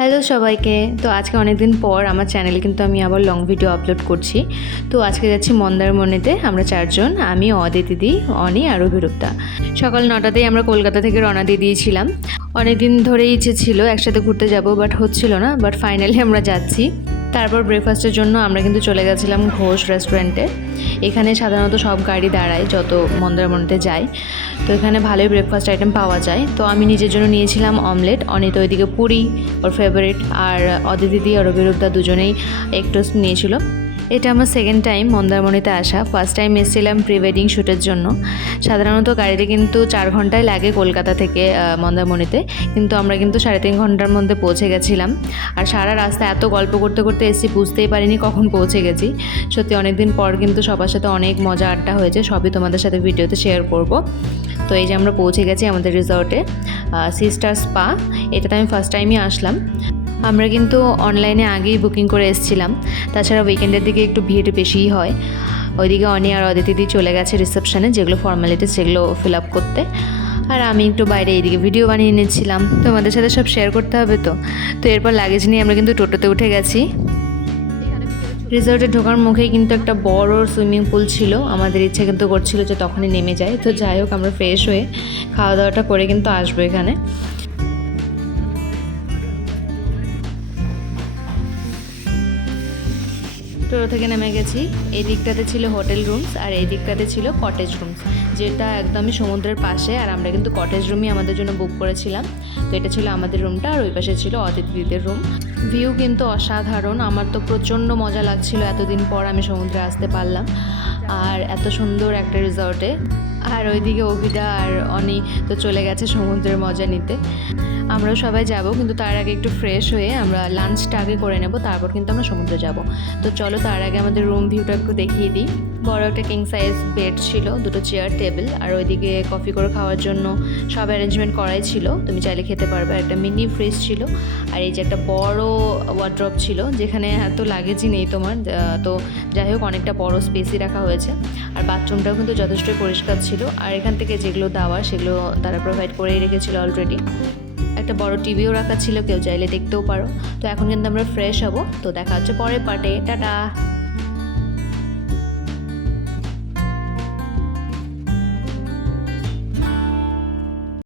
Hello সবাইকে। তো আজকে অনেক দিন পর আমার চ্যানেলে কিন্তু আমি আবার লং ভিডিও আপলোড করছি। তো আজকে যাচ্ছি মন্দারমণিতে। আমরা চারজন, আমি, অদিতিদি, অনি আর অভিরূপদা। সকাল 9টাতেই আমরা কলকাতা থেকে রওনা দিয়ে দিয়েছিলাম। অনেক দিন ধরেই ইচ্ছে ছিল একসাথে ঘুরতে যাব, বাট হচ্ছিল না। বাট ফাইনালি আমরা যাচ্ছি। তারপর ব্রেকফাস্টের জন্য আমরা কিন্তু চলে গেছিলাম ঘোষ রেস্টুরেন্টে। এখানে সাধারণত সব গাড়ি দাঁড়ায় যত মন্দারমণিতে যায়। তো এখানে ভালোই ব্রেকফাস্ট আইটেম পাওয়া যায়। তো আমি নিজের জন্য নিয়েছিলাম অমলেট, অনিত ওইদিকে পুরি ওর ফেভারিট, আর অদিতিদি আর অভিরূপদা দুজনেই এগ টোস্ট নিয়েছিল। এটা আমার সেকেন্ড টাইম মন্দারমণিতে আসা। ফার্স্ট টাইম এসেছিলাম প্রি ওয়েডিং শ্যুটের জন্য। সাধারণত গাড়িতে কিন্তু 4 ঘন্টায় লাগে কলকাতা থেকে মন্দারমণিতে, কিন্তু আমরা কিন্তু 3.5 ঘন্টার মধ্যে পৌঁছে গেছিলাম। আর সারা রাস্তা এত গল্প করতে করতে এসেছি, বুঝতেই পারিনি কখন পৌঁছে গেছি। সত্যি অনেক দিন পর কিন্তু সবার সাথে অনেক মজা আড্ডা হয়েছে, সবই তোমাদের সাথে ভিডিওতে শেয়ার করব। তো এই যে আমরা পৌঁছে গেছি আমাদের রিসর্টে, সিস্টার স্পা। এটাতে আমি ফার্স্ট টাইমই আসলাম। আমরা কিন্তু অনলাইনে আগেই বুকিং করে এসেছিলাম। তাছাড়া উইকেন্ডের দিকে একটু ভিড় বেশিই হয়। ওইদিকে অনি আর অদিতিদি চলে গেছে রিসেপশনে, যেগুলো ফর্মালিটিস সেগুলো ফিল আপ করতে। আর আমি একটু বাইরে এইদিকে ভিডিও বানিয়ে নিচ্ছিলাম। তোমাদের সাথে সব শেয়ার করতে হবে তো এরপর লাগেজ নিয়ে আমরা কিন্তু টোটোতে উঠে গেছি। রিসর্টে ঢোকার মুখেই কিন্তু একটা বড় সুইমিং পুল ছিল। আমাদের ইচ্ছে কিন্তু করছিল যে তখনই নেমে যায়। তো যাই হোক, আমরা ফ্রেশ হয়ে খাওয়া দাওয়াটা করে কিন্তু আসবো এখানে। টোটো থেকে নেমে গেছি। এই দিকটাতে ছিল হোটেল রুমস আর এই দিকটাতে ছিল কটেজ রুমস, যেটা একদমই সমুদ্রের পাশে। আর আমরা কিন্তু কটেজ রুমই আমাদের জন্য বুক করেছিলাম। তো এটা ছিল আমাদের রুমটা, আর ওই পাশে ছিল অতিথিদের রুম। ভিউ কিন্তু অসাধারণ। আমার তো প্রচণ্ড মজা লাগছিল, এতদিন পর আমি সমুদ্রে আসতে পারলাম আর এত সুন্দর একটা রিসর্টে। আর ওইদিকে অভিদা আর অনি তো চলে গেছে সমুদ্রের মজা নিতে। আমরাও সবাই যাব, কিন্তু তার আগে একটু ফ্রেশ হয়ে আমরা লাঞ্চটা আগে করে নেব, তারপর কিন্তু আমরা সমুদ্রে যাব। তো চলো তার আগে আমাদের রুম ভিউটা একটু দেখিয়ে দিই। বড় একটা কিং সাইজ বেড ছিল, 2টো চেয়ার টেবিল, আর ওইদিকে কফি করে খাওয়ার জন্য সব অ্যারেঞ্জমেন্ট করাই ছিল, তুমি চাইলে খেতে পারবে। একটা মিনি ফ্রিজ ছিল, আর এই যে একটা বড় ওয়ার্ড্রপ ছিল, যেখানে এত লাগেজই নেই তোমার। তো যাই হোক, অনেকটা বড় স্পেসই রাখা হয়েছে। আর বাথরুমটাও কিন্তু যথেষ্টই পরিষ্কার ছিল। আর এখান থেকে যেগুলো দেওয়ার সেগুলো তারা প্রোভাইড করেই রেখেছিল অলরেডি। একটা বড় টিভিও রাখা ছিল, কেউ চাইলে দেখতেও পারো। তো এখন কিন্তু আমরা ফ্রেশ হব। তো দেখা হচ্ছে পরের পার্টে। টাটা।